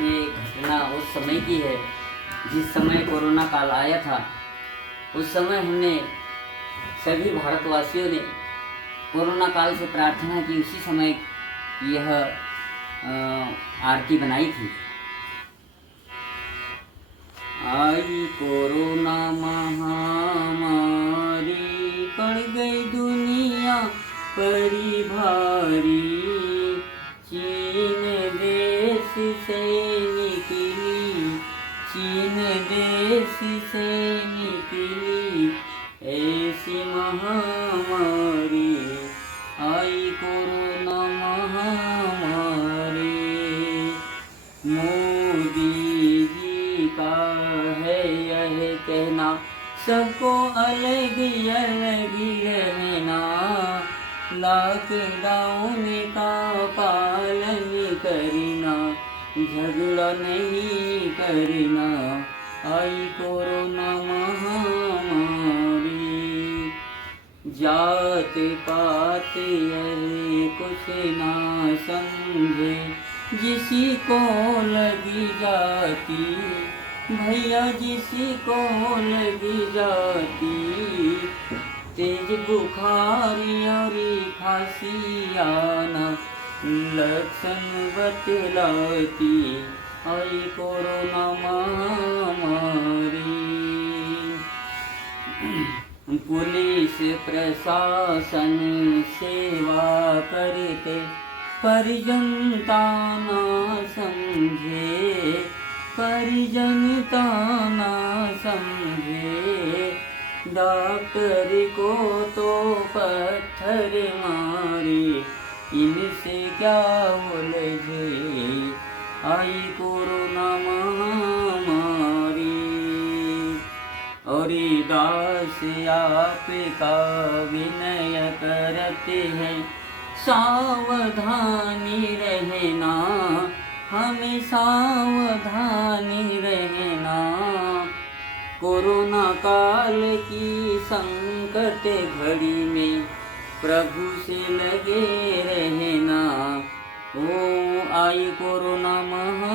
ये घटना उस समय की है जिस समय कोरोना काल आया था। उस समय हमने सभी भारतवासियों ने कोरोना काल से प्रार्थना की, उसी समय यह आरती बनाई थी। आई कोरोना महामारी, पड़ गई दुनिया परी भारी। चीन देश से निकली, चीन देश से निकली ऐसी महामारी। आई कोरोना महामारी। मोदी जी का है यह कहना, सबको अलग अलग रहना। लॉकडाउन का पालन करना, झगड़ा नहीं करना। आई कोरोना महामारी। जात पात अरे कुछ ना समझे, जिसी को लगी जाती भैया, जिसी को लगी जाती। तेज बुखार और खांसी आना लक्षण बतलाती। आई कोरोना महामारी। पुलिस प्रशासन सेवा करते, परिजनता ना समझे, परिजनता ना समझे। डॉक्टर को तो पत्थर मारे, इनसे क्या उलझे। आई कोरोना महामारी। और दास आपका विनय करते हैं, सावधानी रहना, हमें सावधानी रहना। कोरोना काल की संकट घड़ी में प्रभु से लगे रहना। ओ आई कोरोना महा